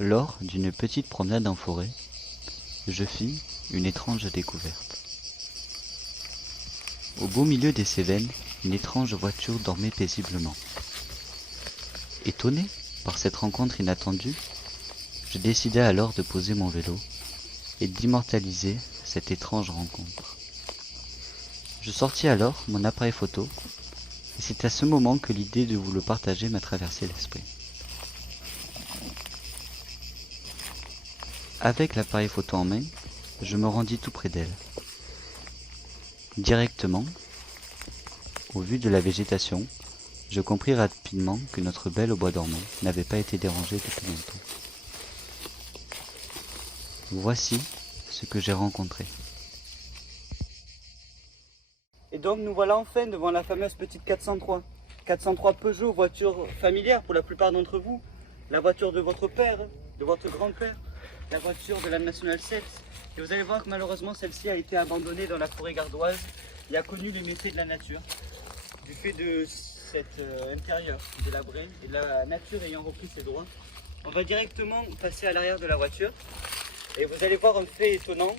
Lors d'une petite promenade en forêt, je fis une étrange découverte. Au beau milieu des Cévennes, une étrange voiture dormait paisiblement. Étonné par cette rencontre inattendue, je décidai alors de poser mon vélo et d'immortaliser cette étrange rencontre. Je sortis alors mon appareil photo et c'est à ce moment que l'idée de vous le partager m'a traversé l'esprit. Avec l'appareil photo en main, je me rendis tout près d'elle. Directement, au vu de la végétation, je compris rapidement que notre belle au bois dormant n'avait pas été dérangée depuis longtemps. Voici ce que j'ai rencontré. Et donc nous voilà enfin devant la fameuse petite 403. 403 Peugeot, voiture familière pour la plupart d'entre vous. La voiture de votre père, de votre grand-père, la voiture de la Nationale 7. Et vous allez voir que malheureusement celle-ci a été abandonnée dans la forêt gardoise et a connu les méfaits de la nature. Du fait de cet intérieur délabré et de la nature ayant repris ses droits. On va directement passer à l'arrière de la voiture et vous allez voir un fait étonnant.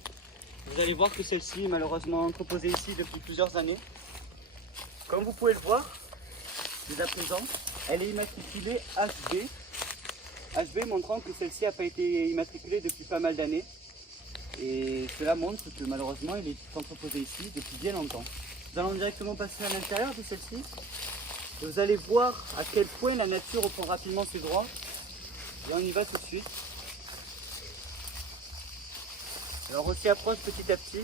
Vous allez voir que celle-ci est malheureusement entreposée ici depuis plusieurs années. Comme vous pouvez le voir, dès à présent, elle est immatriculée HB. HB montrant que celle-ci n'a pas été immatriculée depuis pas mal d'années. Et cela montre que malheureusement, elle est entreposée ici depuis bien longtemps. Nous allons directement passer à l'intérieur de celle-ci. Vous allez voir à quel point la nature reprend rapidement ses droits. Et on y va tout de suite. Alors on s'y approche petit à petit.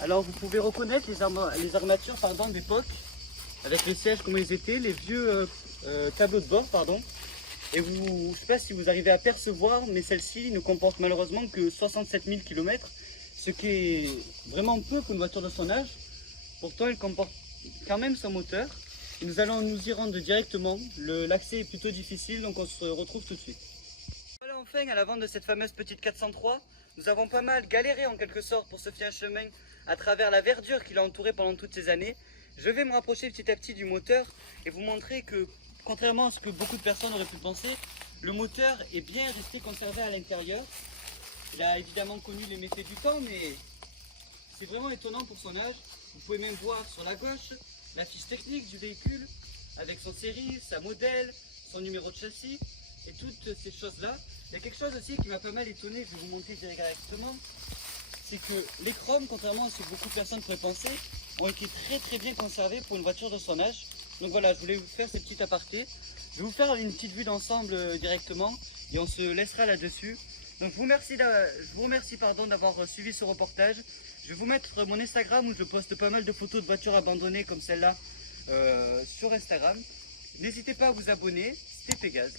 Alors vous pouvez reconnaître les armatures d'époque, avec les sièges comme ils étaient, les vieux tableaux de bord. Et je ne sais pas si vous arrivez à percevoir, mais celle-ci ne comporte malheureusement que 67 000 km, ce qui est vraiment peu pour une voiture de son âge. Pourtant elle comporte quand même son moteur. Et nous allons nous y rendre directement. L'accès est plutôt difficile, donc on se retrouve tout de suite. Voilà enfin à l'avant de cette fameuse petite 403. Nous avons pas mal galéré en quelque sorte pour se faire un chemin à travers la verdure qui l'a entouré pendant toutes ces années. Je vais me rapprocher petit à petit du moteur et vous montrer que, contrairement à ce que beaucoup de personnes auraient pu penser, le moteur est bien resté conservé à l'intérieur. Il a évidemment connu les méfaits du temps, mais c'est vraiment étonnant pour son âge. Vous pouvez même voir sur la gauche la fiche technique du véhicule avec son série, sa modèle, son numéro de châssis et toutes ces choses-là. Il y a quelque chose aussi qui m'a pas mal étonné, je vais vous montrer directement, c'est que les chromes, contrairement à ce que beaucoup de personnes pourraient penser, ont été très bien conservés pour une voiture de son âge. Donc voilà, je voulais vous faire ces petites apartés. Je vais vous faire une petite vue d'ensemble directement et on se laissera là-dessus. Donc je vous remercie d'avoir suivi ce reportage. Je vais vous mettre mon Instagram où je poste pas mal de photos de voitures abandonnées comme celle-là sur Instagram. N'hésitez pas à vous abonner, c'était Pégase.